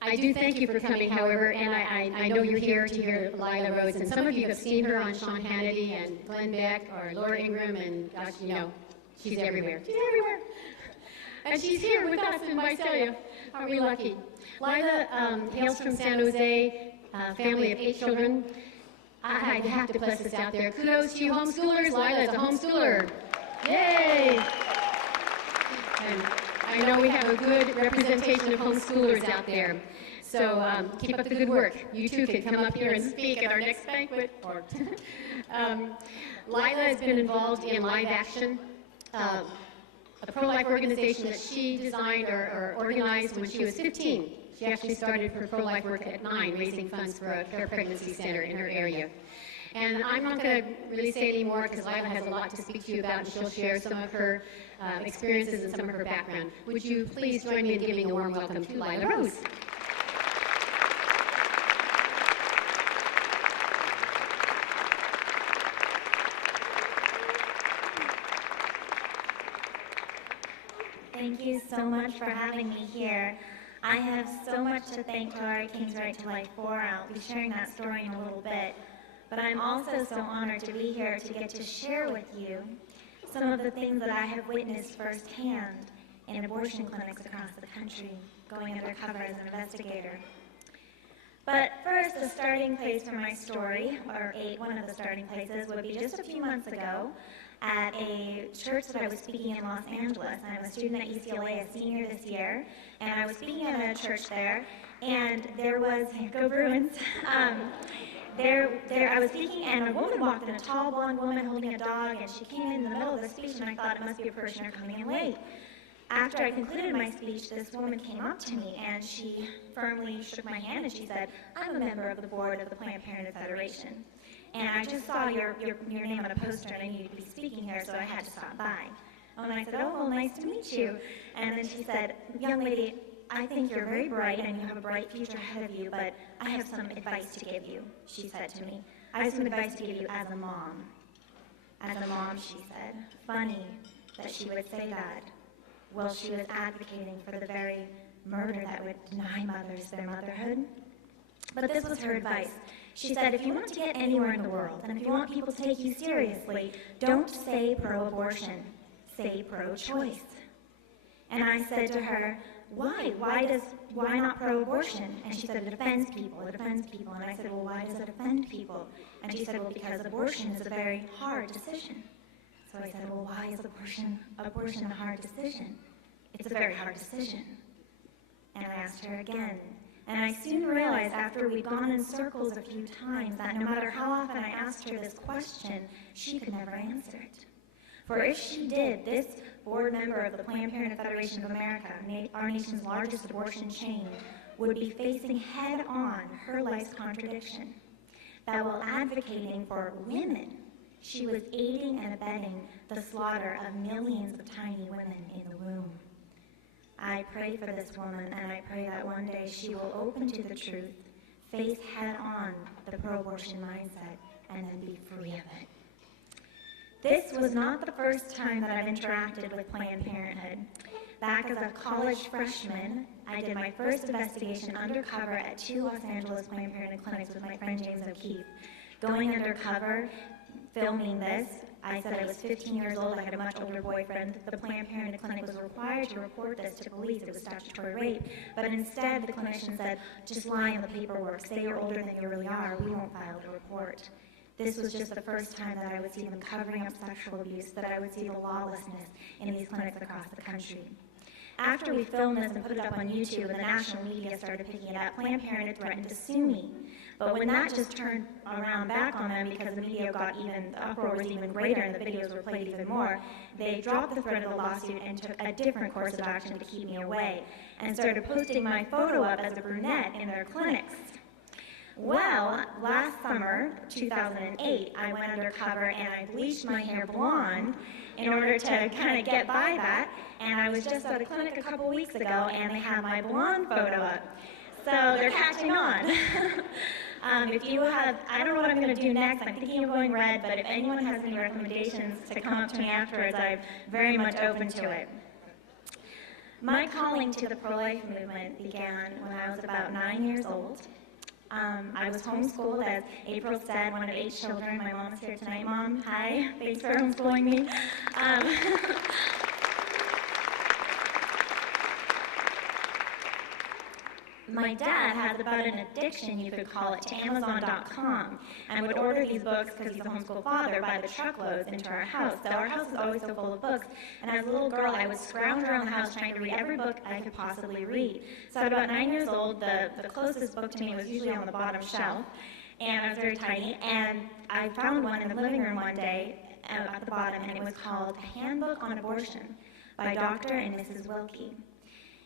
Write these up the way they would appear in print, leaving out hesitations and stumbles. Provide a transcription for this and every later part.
I do thank you for coming, however, and I know you're here to hear Lila Rose, and some of you have seen her on Sean Hannity and Glenn Beck or Laura Ingraham, and gosh, you know, she's everywhere. She's everywhere. And she's here with us in Visalia. Aren't we lucky? Lila hails from San Jose, a family of 8 children. I have to bless this out there. Kudos to you homeschoolers. Lila is a homeschooler. Yay! And I know we have a good representation of homeschoolers out there. So keep up the good work. You too can come up here and speak at our next banquet. Lila has been involved in Live Action, a pro-life organization that she designed or organized when she was 15. She actually started her pro-life work at 9, raising funds for a care pregnancy center in her area. And I'm not going to really say any more because Lila has a lot to speak to you about, and she'll share some of her experiences and some of her background. Would you please join me in giving a warm welcome to Lila Rose? Thank you so much for having me here. I have so much to thank Tulare-Kings Right to Life for. I'll be sharing that story in a little bit. But I'm also so honored to be here to get to share with you some of the things that I have witnessed firsthand in abortion clinics across the country, going undercover as an investigator. But first, the starting place for my story, or one of the starting places, would be just a few months ago at a church that I was speaking in Los Angeles. I'm a student at UCLA, a senior this year, and I was speaking at a church there, and there was, go Bruins, I was speaking, and a woman walked in, a tall, blonde woman holding a dog, and she came in the middle of the speech, and I thought it must be a parishioner coming in late. After I concluded my speech, this woman came up to me, and she firmly shook my hand, and she said, "I'm a member of the board of the Planned Parenthood Federation, and I just saw your name on a poster, and I knew you'd be speaking here, so I had to stop by." And I said, "Oh, well, nice to meet you." And then she said, "Young lady, I think you're very bright, and you have a bright future ahead of you, but I have some advice to give you," she said to me. "I have some advice to give you as a mom." As a mom, she said. Funny that she would say that. Well, she was advocating for the very murder that would deny mothers their motherhood. But this was her advice. She said, if you want to get anywhere in the world, and if you want people to take you seriously, don't say pro-abortion, say pro-choice. And I said to her, why? Why not pro-abortion? And she said, it offends people, it offends people. And I said, well, why does it offend people? And she said, well, because abortion is a very hard decision. So I said, well, why is abortion a hard decision? It's a very hard decision. And I asked her again. And I soon realized after we'd gone in circles a few times that no matter how often I asked her this question, she could never answer it. For if she did, this board member of the Planned Parenthood Federation of America, our nation's largest abortion chain, would be facing head-on her life's contradiction, that while advocating for women, she was aiding and abetting the slaughter of millions of tiny women in the womb. I pray for this woman, and I pray that one day she will open to the truth, face head-on the pro-abortion mindset, and then be free of it. This was not the first time that I've interacted with Planned Parenthood. Back as a college freshman, I did my first investigation undercover at 2 Los Angeles Planned Parenthood clinics with my friend James O'Keefe. Going undercover, filming this, I said I was 15 years old, I had a much older boyfriend. The Planned Parenthood clinic was required to report this to police. It was statutory rape. But instead, the clinician said, just lie on the paperwork. Say you're older than you really are. We won't file the report. This was just the first time that I would see them covering up sexual abuse, that I would see the lawlessness in these clinics across the country. After we filmed this and put it up on YouTube and the national media started picking it up, Planned Parenthood threatened to sue me. But when that just turned around back on them because the media got even, the uproar was even greater and the videos were played even more, they dropped the threat of the lawsuit and took a different course of action to keep me away and started posting my photo up as a brunette in their clinics. Well, last summer, 2008, I went undercover and I bleached my hair blonde in order to kind of get by that. And I was just at a clinic a couple weeks ago and they have my blonde photo up. So they're catching on. If you have, I don't know what I'm going to do next. I'm thinking of going red, but if anyone has any recommendations to come up to me afterwards, I'm very much open to it. My calling to the pro-life movement began when I was about 9 years old. I was homeschooled, as April said, one of 8 children. My mom is here tonight. Mom, hi. Thanks for homeschooling me. My dad has about an addiction, you could call it, to Amazon.com, and would order these books, because he's a homeschool father, by the truckloads into our house. So our house is always so full of books, and as a little girl, I would scrounge around the house trying to read every book I could possibly read. So at about 9 years old, the closest book to me was usually on the bottom shelf, and I was very tiny, and I found one in the living room one day at the bottom, and it was called A Handbook on Abortion by Dr. and Mrs. Wilkie.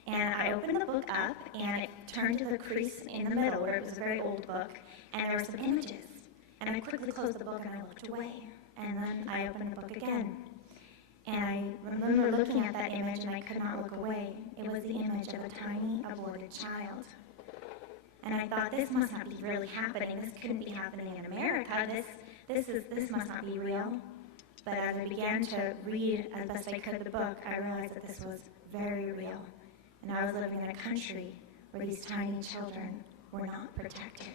And I opened the book up, and it turned to the crease in the middle, where it was a very old book, and there were some images. And I quickly closed the book, and I looked away. And then I opened the book again. And I remember looking at that image, and I could not look away. It was the image of a tiny, aborted child. And I thought, this must not be really happening. This couldn't be happening in America. This must not be real. But as I began to read as best I could the book, I realized that this was very real. And I was living in a country where these tiny children were not protected,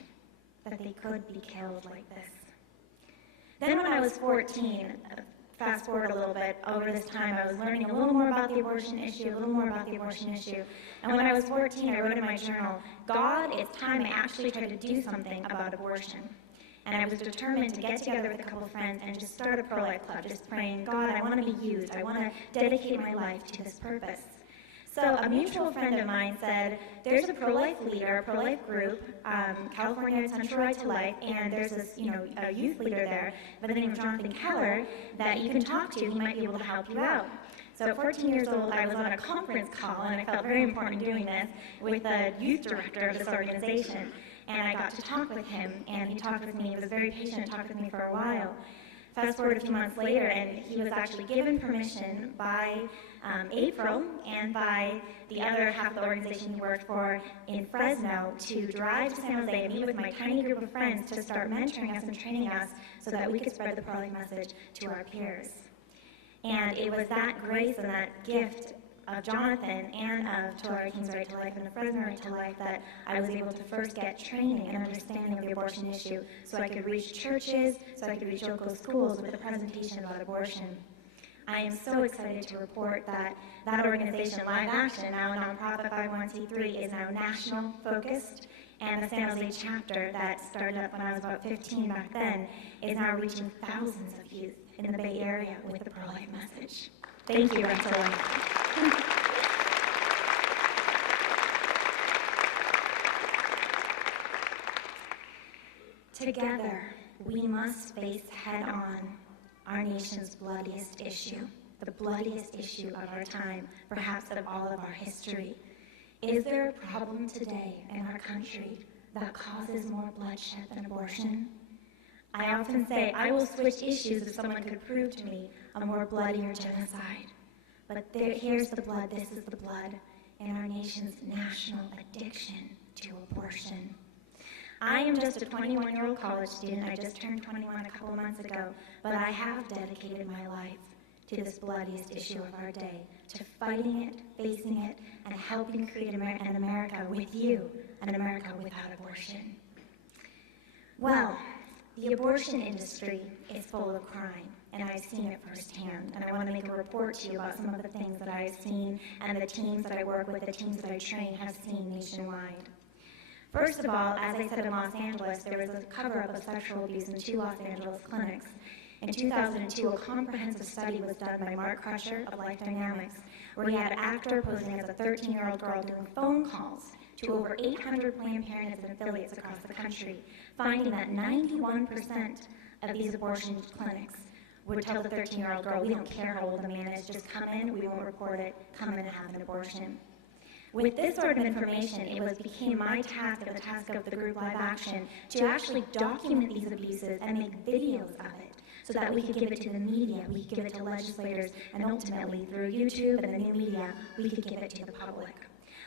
that they could be killed like this. Then when I was 14, fast forward a little bit, over this time I was learning a little more about the abortion issue, And when I was 14, I wrote in my journal, God, it's time I actually tried to do something about abortion. And I was determined to get together with a couple friends and just start a pro-life club, just praying, God, I want to be used. I want to dedicate my life to this purpose. So a mutual friend of mine said, there's a pro-life leader, a pro-life group, California Central Right to Life, and there's this, a youth leader there by the name of Jonathan Keller that you can talk to. He might be able to help you out. So at 14 years old, I was on a conference call, and I felt very important doing this, with the youth director of this organization. And I got to talk with him, and he talked with me. He was very patient, talked with me for a while. Fast forward a few months later, and he was actually given permission by April and by the other half of the organization he worked for in Fresno to drive to San Jose and meet with my tiny group of friends to start mentoring us and training us so that we could spread the pro-life message to our peers. And it was that grace and that gift of Jonathan and of Tulare-Kings Right to Life and the Fresno Right to Life that I was able to first get training and understanding of the abortion issue so I could reach churches, so I could reach local schools with a presentation about abortion. I am so excited to report that that organization, Live Action, now a nonprofit 501c3, is now national focused, and the San Jose chapter that started up when I was about 15 back then is now reaching thousands of youth in the Bay Area with the pro-life message. Thank you, Rental Life. Together, we must face head-on our nation's bloodiest issue, the bloodiest issue of our time, perhaps of all of our history. Is there a problem today in our country that causes more bloodshed than abortion? I often say, I will switch issues if someone could prove to me a more bloodier genocide. But here's the blood, this is the blood in our nation's national addiction to abortion. I am just a 21-year-old college student. I just turned 21 a couple months ago, but I have dedicated my life to this bloodiest issue of our day, to fighting it, facing it, and helping create an America with you, an America without abortion. Well, the abortion industry is full of crime, and I've seen it firsthand, and I want to make a report to you about some of the things that I've seen and the teams that I work with, the teams that I train have seen nationwide. First of all, as I said in Los Angeles, there was a cover-up of sexual abuse in 2 Los Angeles clinics. In 2002, a comprehensive study was done by Mark Crusher of Life Dynamics, where he had an actor posing as a 13-year-old girl doing phone calls to over 800 Planned Parenthoods and affiliates across the country, finding that 91% of these abortion clinics would tell the 13-year-old girl, we don't care how old the man is, just come in, we won't report it, come in and have an abortion. With this sort of information, it became my task and the task of the group Live Action to actually document these abuses and make videos of it so that we could give it to the media, we could give it to legislators, and ultimately through YouTube and the new media, we could give it to the public.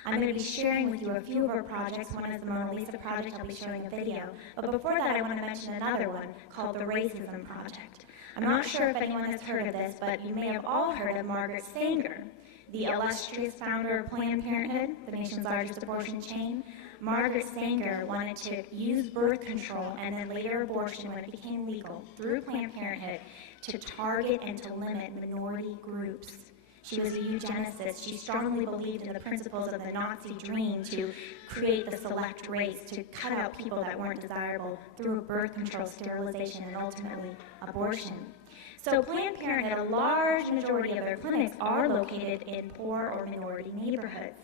I'm going to be sharing with you a few of our projects. One is the Mona Lisa Project. I'll be showing a video. But before that, I want to mention another one called the Racism Project. I'm not sure if anyone has heard of this, but you may have all heard of Margaret Sanger. the illustrious founder of Planned Parenthood, the nation's largest abortion chain, Margaret Sanger, wanted to use birth control and then later abortion when it became legal through Planned Parenthood to target and to limit minority groups. She was a eugenicist. She strongly believed in the principles of the Nazi dream to create the select race, to cut out people that weren't desirable through birth control, sterilization, and ultimately abortion. So Planned Parenthood, a large majority of their clinics are located in poor or minority neighborhoods.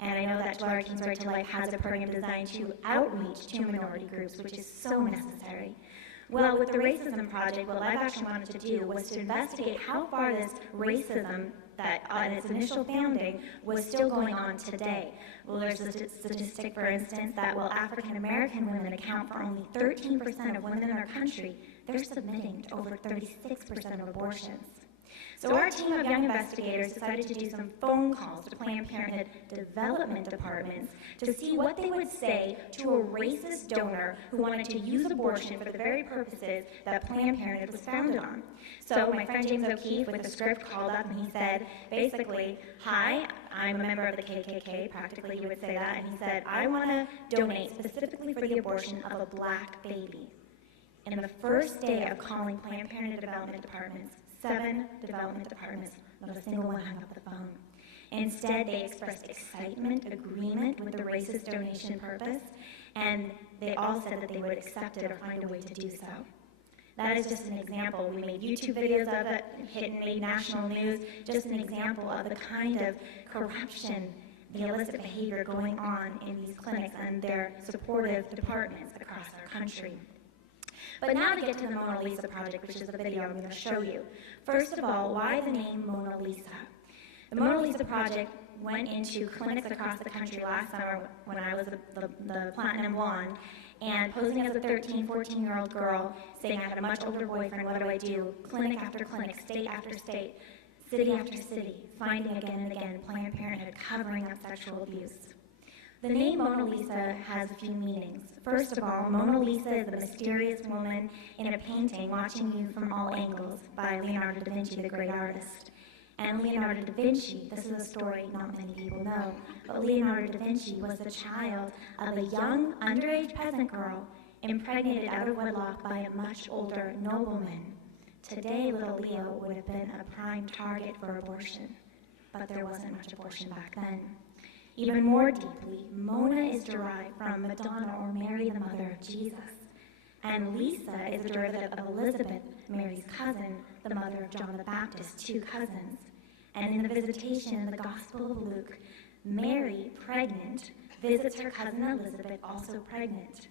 And I know that Tulare-Kings Right to Life has a program designed to outreach to minority groups, which is so necessary. Well, with the Racism Project, what Live Action wanted to do was to investigate how far this racism that on its initial founding was still going on today. Well, there's a statistic, for instance, that while African American women account for only 13% of women in our country, they're submitting to over 36% of abortions. So our team of young investigators decided to do some phone calls to Planned Parenthood development departments to see what they would say to a racist donor who wanted to use abortion for the very purposes that Planned Parenthood was founded on. So my friend James O'Keefe with the script called up and he said, basically, hi, I'm a member of the KKK, practically he would say that, and he said, I want to donate specifically for the abortion of a black baby. In the first day of calling Planned Parenthood development departments, 7 development departments, not a single one hung up the phone. Instead, they expressed excitement, agreement with the racist donation purpose, and they all said that they would accept it or find a way to do so. That is just an example. We made YouTube videos of it, hit and made national news, just an example of the kind of corruption, the illicit behavior going on in these clinics and their supportive departments across our country. But now to get to the Mona Lisa project, which is the video I'm going to show you. First of all, why the name Mona Lisa? The Mona Lisa project went into clinics across the country last summer when I was the platinum blonde, and posing as a 13, 14-year-old girl, saying I had a much older boyfriend, what do I do? Clinic after clinic, state after state, city after city, finding again and again Planned Parenthood covering up sexual abuse. The name Mona Lisa has a few meanings. First of all, Mona Lisa is a mysterious woman in a painting watching you from all angles by Leonardo da Vinci, the great artist. And Leonardo da Vinci, this is a story not many people know, but Leonardo da Vinci was the child of a young, underage peasant girl impregnated out of wedlock by a much older nobleman. Today, little Leo would have been a prime target for abortion, but there wasn't much abortion back then. Even more deeply, Mona is derived from Madonna or Mary, the mother of Jesus. And Lisa is a derivative of Elizabeth, Mary's cousin, the mother of John the Baptist, 2 cousins. And in the visitation in the Gospel of Luke, Mary, pregnant, visits her cousin Elizabeth, also pregnant.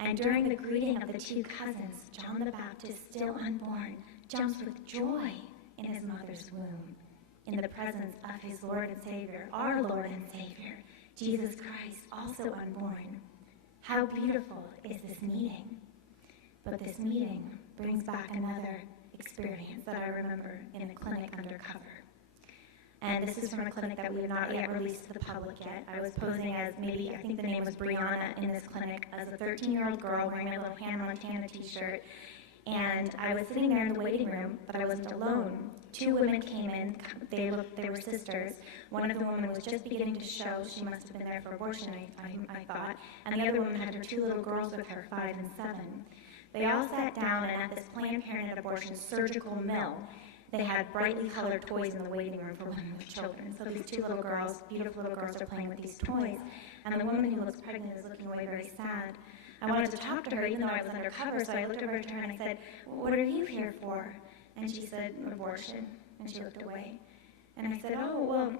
And during the greeting of the 2 cousins, John the Baptist, still unborn, jumps with joy in his mother's womb, in the presence of his Lord and Savior, our Lord and Savior, Jesus Christ, also unborn. How beautiful is this meeting? But this meeting brings back another experience that I remember in the clinic undercover. And this is from a clinic that we have not yet released to the public yet. I was posing as maybe, I think the name was Brianna in this clinic, as a 13-year-old girl wearing a little Hannah Montana t-shirt. And I was sitting there in the waiting room, but I wasn't alone. 2 women came in. They were sisters. One of the women was just beginning to show. She must have been there for abortion, I thought. And the other woman had her 2 little girls with her, 5 and 7. They all sat down, and at this Planned Parenthood abortion surgical mill, they had brightly colored toys in the waiting room for women with children. So these 2 little girls, beautiful little girls, are playing with these toys. And the woman who looks pregnant is looking away very sad. I wanted to talk to her even though I was undercover, so I looked over to her and I said, what are you here for? And she said, abortion. And she looked away. And I said, oh, well,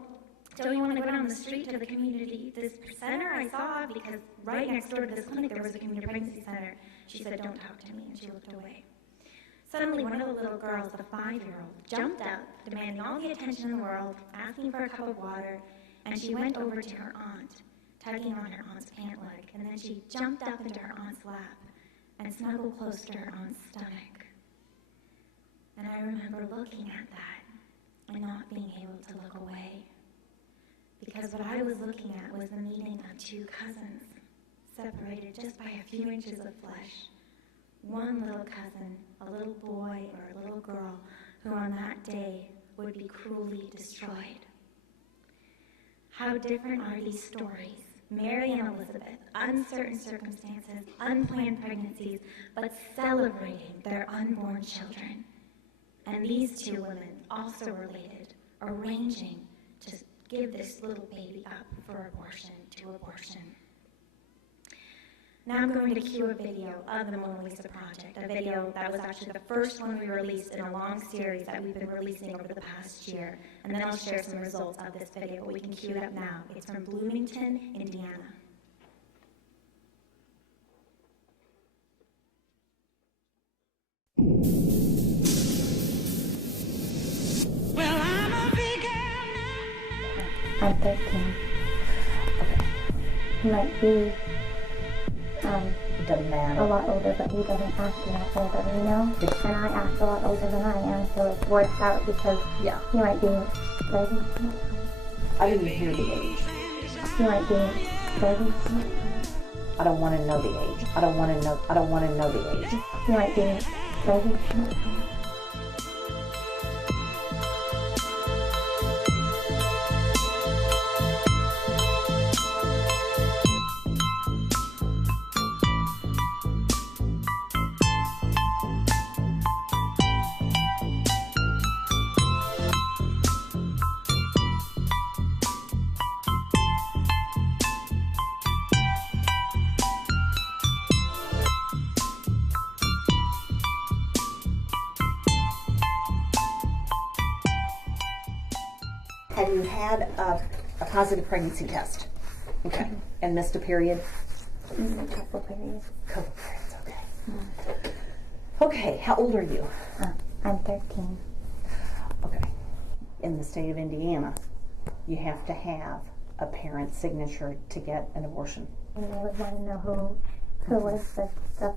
don't you want to go down the street to the community, this center I saw, because right next door to this clinic there was a community pregnancy center. She said, don't talk to me, and she looked away. Suddenly, one of the little girls, the 5-year-old, jumped up, demanding all the attention in the world, asking for a cup of water, and she went over to her aunt, tugging on her aunt's pant leg, and then she jumped up into her aunt's lap and snuggled close to her aunt's stomach. And I remember looking at that and not being able to look away, because what I was looking at was the meeting of 2 cousins, separated just by a few inches of flesh. One little cousin, a little boy or a little girl, who on that day would be cruelly destroyed. How different are these stories? Mary and Elizabeth, uncertain circumstances, unplanned pregnancies, but celebrating their unborn children. And these two women, also related, arranging to give this little baby up for abortion. Now I'm going to cue a video of the Mona Lisa Project, a video that was actually the first one we released in a long series that we've been releasing over the past year. And then I'll share some results of this video, but we can cue it up now. It's from Bloomington, Indiana. Well, I'm a big girl. I'm 13. Okay. He might be Doesn't matter. a lot older, but he doesn't act a lot older, you know? And I act a lot older than I am, so it works out because Yeah. he might be 30. I didn't hear the age. He might be 30. I don't want to know the age. I don't want to know the age. He might be 30. Have you had a positive pregnancy test? Okay. And missed a period? A couple periods. Couple periods, okay. Okay, how old are you? I'm 13. Okay. In the state of Indiana, you have to have a parent's signature to get an abortion. And I would want to know who was the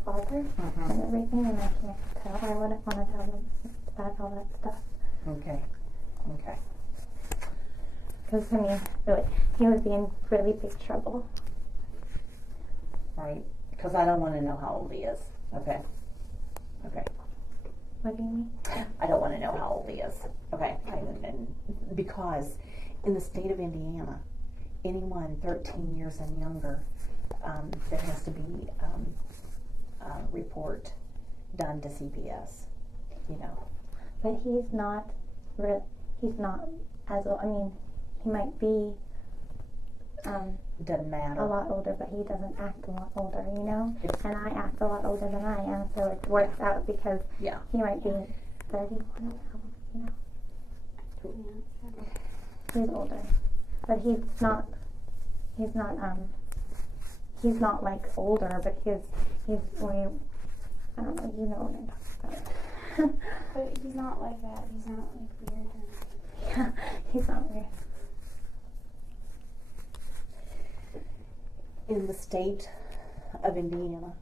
father and everything, and I can't tell. I wouldn't want to tell them about all that stuff. Okay. Okay. Because, I mean, really, he would be in really big trouble. Right. Because I don't want to know how old he is. Okay. Okay. What do you mean? I don't want to know how old he is. Okay. And because in the state of Indiana, anyone 13 years and younger, there has to be a report done to CPS. You know. But he's not as old. I mean, he might be Doesn't matter. a lot older, but he doesn't act a lot older, you know? And I act a lot older than I am, so it works out because Yeah. he might be 31, you know? He's older. But he's not like older, but he's way, I don't know, you know what I'm talking about. But he's not like that. He's not like weird. Yeah, he's not weird. In the state of Indiana,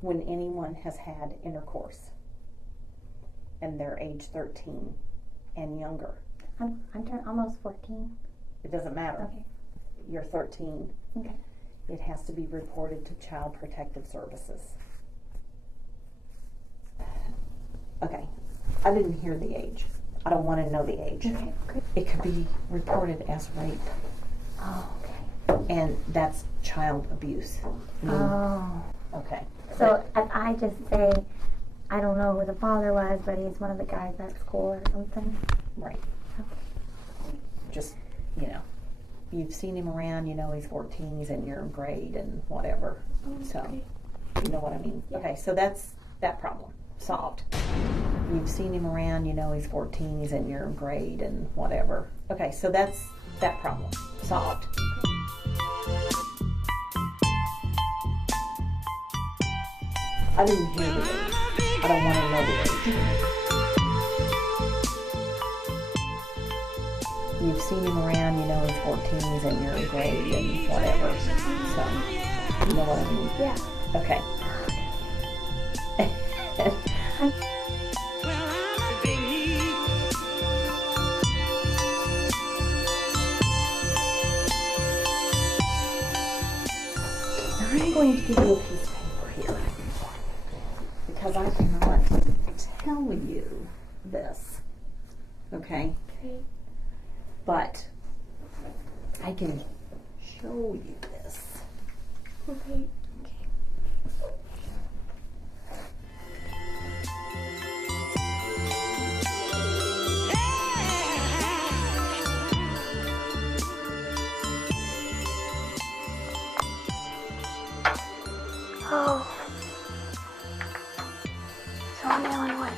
when anyone has had intercourse and they're age 13 and younger, I'm almost 14. it doesn't matter. Okay. You're 13. Okay. It has to be reported to Child Protective Services. Okay. I didn't hear the age. I don't want to know the age. Okay. Okay. It could be reported as rape, Oh, okay. and that's child abuse. Oh. Okay. So if I just say, I don't know who the father was, but he's one of the guys at school or something. Right. Just, you've seen him around, he's 14, he's in your grade and whatever. So, you know what I mean? Yeah. Okay, so that's that problem solved. You've seen him around, he's 14, he's in your grade and whatever. Okay, so that's that problem solved. I didn't hear the age. I don't want to know the age. You've seen him around, he's 14, he's in your grade and whatever. So, you know what I mean? Yeah. Okay. I'm going to give you a piece of paper here because I cannot tell you this. Okay? Okay. But I can show you this. Okay. Oh. So I'm the only one.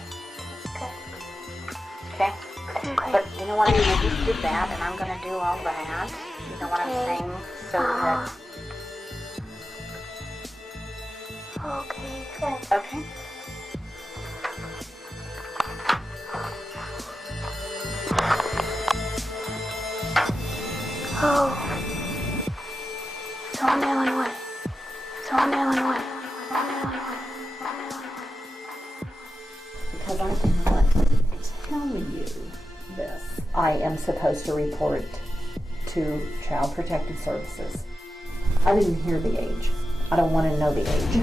Okay? Okay. But you know what, I just did that, and I'm going to do all that. You know what I'm saying? So that... Okay, good. Okay. Oh. So I'm the only one. So I'm the only one. Because I cannot tell you this. I am supposed to report to Child Protective Services. I didn't hear the age. I don't want to know the age.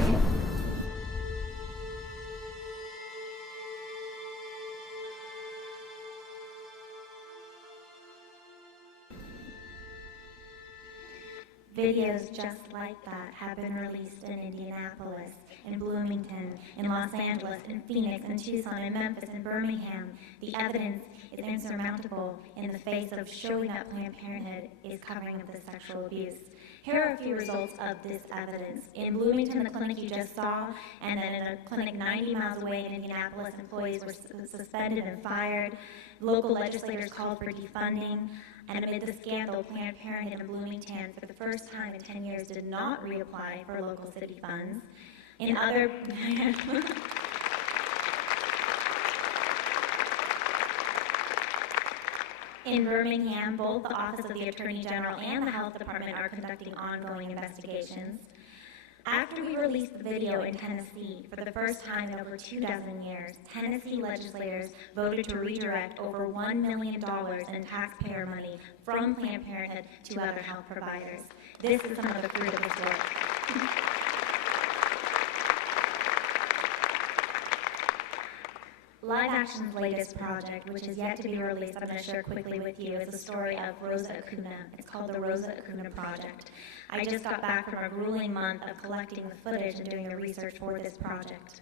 Videos just like that have been released in Indianapolis, in Bloomington, in Los Angeles, in Phoenix, in Tucson, in Memphis, in Birmingham. The evidence is insurmountable in the face of showing that Planned Parenthood is covering up this sexual abuse. Here are a few results of this evidence. In Bloomington, the clinic you just saw, and then in a clinic 90 miles away in Indianapolis, employees were suspended and fired. Local legislators called for defunding. And amid the scandal, Planned Parenthood in Bloomington, for the first time in 10 years, did not reapply for local city funds. In other... In Birmingham, both the Office of the Attorney General and the Health Department are conducting ongoing investigations. After we released the video in Tennessee, for the first time in over 2 dozen years, Tennessee legislators voted to redirect over $1 million in taxpayer money from Planned Parenthood to other health providers. This is some of the fruit of this work. Live Action's latest project, which is yet to be released, I'm going to share quickly with you, is the story of Rosa Acuna. It's called the Rosa Acuna Project. I just got back from a grueling month of collecting the footage and doing the research for this project.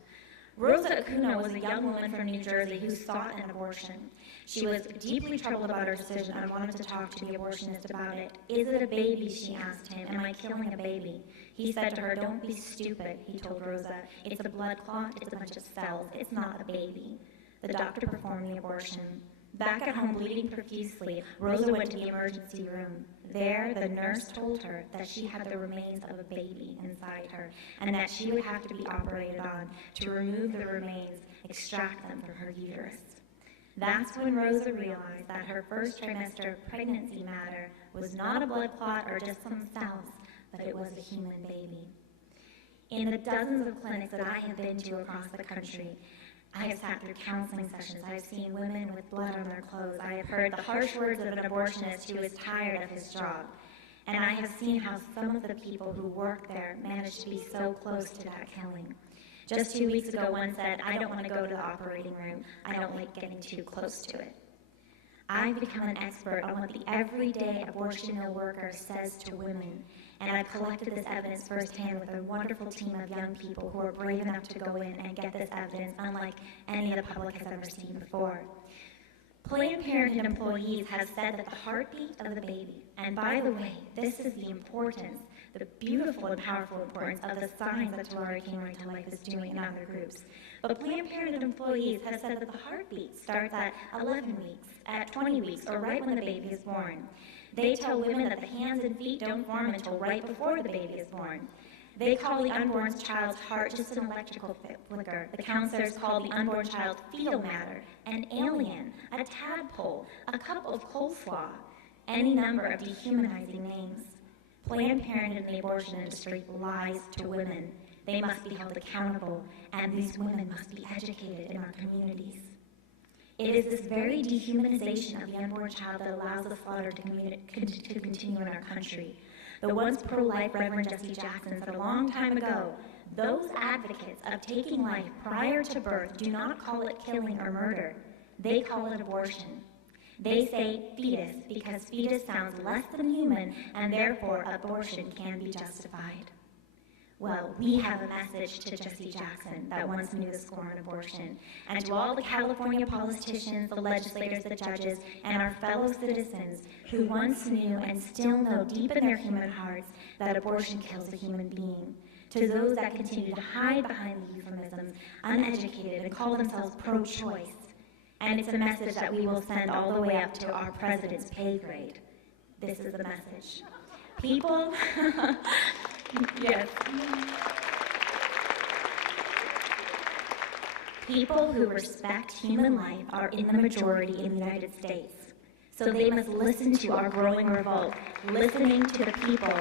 Rosa Acuna was a young woman from New Jersey who sought an abortion. She was deeply troubled about her decision and wanted to talk to the abortionist about it. Is it a baby, she asked him. Am I killing a baby? He said to her, don't be stupid, he told Rosa. It's a blood clot, it's a bunch of cells, it's not a baby. The doctor performed the abortion. Back at home, bleeding profusely, Rosa went to the emergency room. There, the nurse told her that she had the remains of a baby inside her and that she would have to be operated on to remove the remains, extract them from her uterus. That's when Rosa realized that her first trimester pregnancy matter was not a blood clot or just some cells, but it was a human baby. In the dozens of clinics that I have been to across the country, I have sat through counseling sessions. I have seen women with blood on their clothes. I have heard the harsh words of an abortionist who is tired of his job. And I have seen how some of the people who work there manage to be so close to that killing. Just 2 weeks ago, one said, I don't want to go to the operating room. I don't like getting too close to it. I've become an expert on what the everyday abortion mill worker says to women, and I've collected this evidence firsthand with a wonderful team of young people who are brave enough to go in and get this evidence unlike any the public has ever seen before. Planned Parenthood employees have said that the heartbeat of the baby, and by the way, this is the importance, the beautiful and powerful importance of the signs that Tulare-Kings Right to Life is doing in other groups. But Planned Parenthood employees have said that the heartbeat starts at 11 weeks, at 20 weeks, or right when the baby is born. They tell women that the hands and feet don't form until right before the baby is born. They call the unborn child's heart just an electrical flicker. The counselors call the unborn child fetal matter, an alien, a tadpole, a cup of coleslaw, any number of dehumanizing names. Planned Parenthood and the abortion industry lies to women. They must be held accountable, and these women must be educated in our communities. It is this very dehumanization of the unborn child that allows the slaughter to continue in our country. The once pro-life Reverend Jesse Jackson said a long time ago, those advocates of taking life prior to birth do not call it killing or murder. They call it abortion. They say fetus because fetus sounds less than human and therefore abortion can be justified. Well, we have a message to Jesse Jackson that once knew the score on abortion, and to all the California politicians, the legislators, the judges, and our fellow citizens who once knew and still know deep in their human hearts that abortion kills a human being. To those that continue to hide behind the euphemisms, uneducated, and call themselves pro-choice. And it's a message that we will send all the way up to our president's pay grade. This is the message. People, yes. People who respect human life are in the majority in the United States. So they must listen to our growing revolt, listening to the people.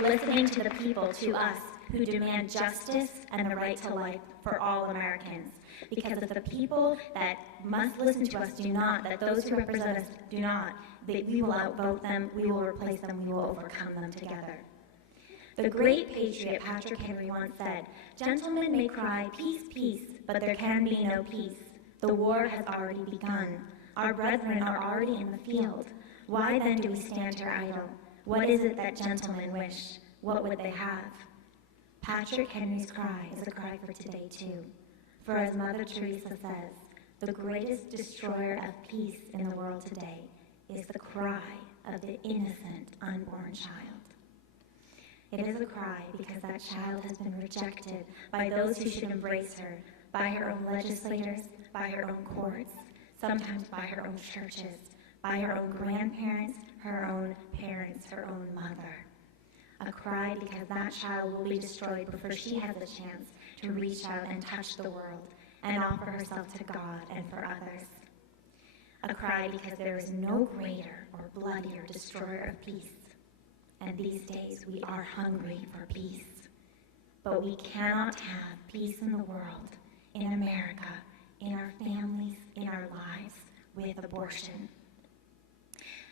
Listening to the people, to us, who demand justice and the right to life for all Americans. Because if the people that must listen to us do not, that those who represent us do not, that we will outvote them, we will replace them, we will overcome them together. The great patriot Patrick Henry once said, "Gentlemen may cry, peace, peace, but there can be no peace. The war has already begun. Our brethren are already in the field. Why then do we stand here idle? What is it that gentlemen wish? What would they have?" Patrick Henry's cry is a cry for today too. For as Mother Teresa says, the greatest destroyer of peace in the world today is the cry of the innocent unborn child. It is a cry because that child has been rejected by those who should embrace her, by her own legislators, by her own courts, sometimes by her own churches, by her own grandparents, her own parents, her own mother. A cry because that child will be destroyed before she has a chance to reach out and touch the world and offer herself to God and for others. A cry because there is no greater or bloodier destroyer of peace. And these days we are hungry for peace. But we cannot have peace in the world, in America, in our families, in our lives, with abortion.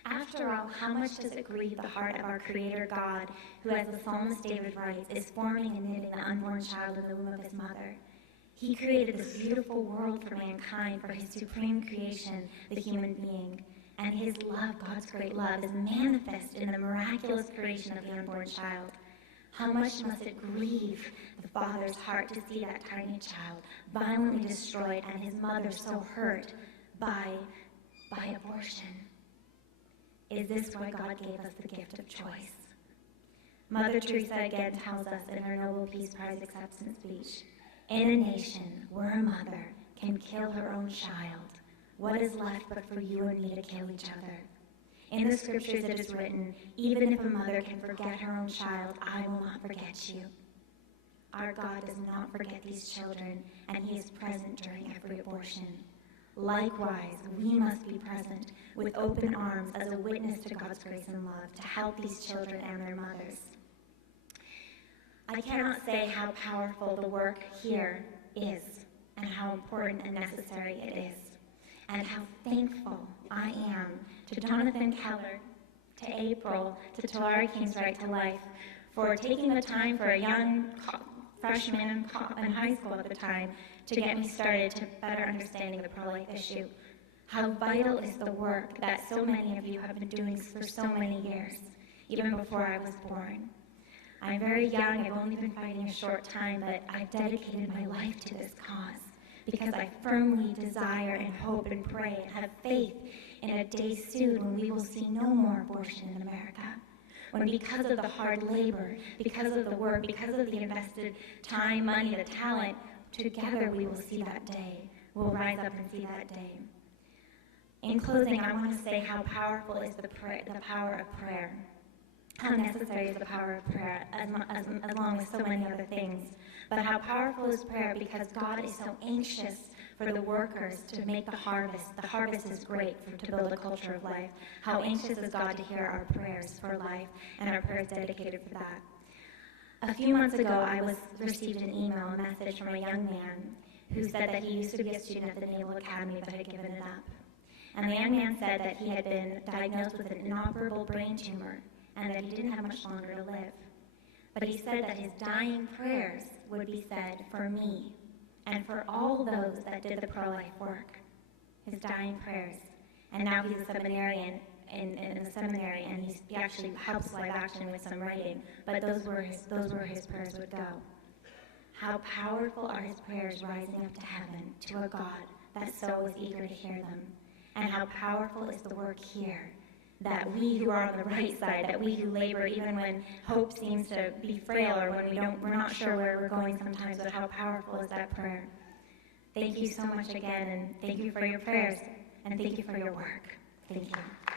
After all, how much does it grieve the heart of our Creator God, who, as the psalmist David writes, is forming and knitting the unborn child in the womb of his mother? He created this beautiful world for mankind, for his supreme creation, the human being. And his love, God's great love, is manifest in the miraculous creation of the unborn child. How much must it grieve the Father's heart to see that tiny child violently destroyed and his mother so hurt by abortion? Is this why God gave us the gift of choice? Mother Teresa again tells us in her Nobel Peace Prize acceptance speech, "In a nation where a mother can kill her own child, what is left but for you and me to kill each other? In the scriptures it is written, even if a mother can forget her own child, I will not forget you." Our God does not forget these children, and he is present during every abortion. Likewise, we must be present with open arms as a witness to God's grace and love to help these children and their mothers. I cannot say how powerful the work here is and how important and necessary it is, and how thankful I am to Jonathan Keller, to April, to Tulare-Kings Right to Life for taking the time for a young freshman in high school at the time to get me started to better understanding the pro-life issue. How vital is the work that so many of you have been doing for so many years, even before I was born. I'm very young, I've only been fighting a short time, but I've dedicated my life to this cause because I firmly desire and hope and pray and have faith in a day soon when we will see no more abortion in America. When because of the hard labor, because of the work, because of the invested time, money, the talent, together we will see that day. We'll rise up and see that day. In closing, I want to say how powerful is the power of prayer. How necessary is the power of prayer, along with so many other things. But how powerful is prayer because God is so anxious for the workers to make the harvest. The harvest is great to build a culture of life. How anxious is God to hear our prayers for life and our prayers dedicated for that. A few months ago, I received an email, a message from a young man who said that he used to be a student at the Naval Academy but had given it up. And the young man said that he had been diagnosed with an inoperable brain tumor and that he didn't have much longer to live. But he said that his dying prayers would be said for me and for all those that did the pro-life work, his dying prayers. And now he's a seminarian in the seminary, and he actually helps Live Action with some writing. But those were his prayers would go. How powerful are his prayers rising up to heaven to a God that so is eager to hear them. And how powerful is the work here, that we who are on the right side, that we who labor even when hope seems to be frail or when we're not sure where we're going sometimes, but how powerful is that prayer. Thank you so much again, and thank you for your prayers, and thank you for your work. Thank you.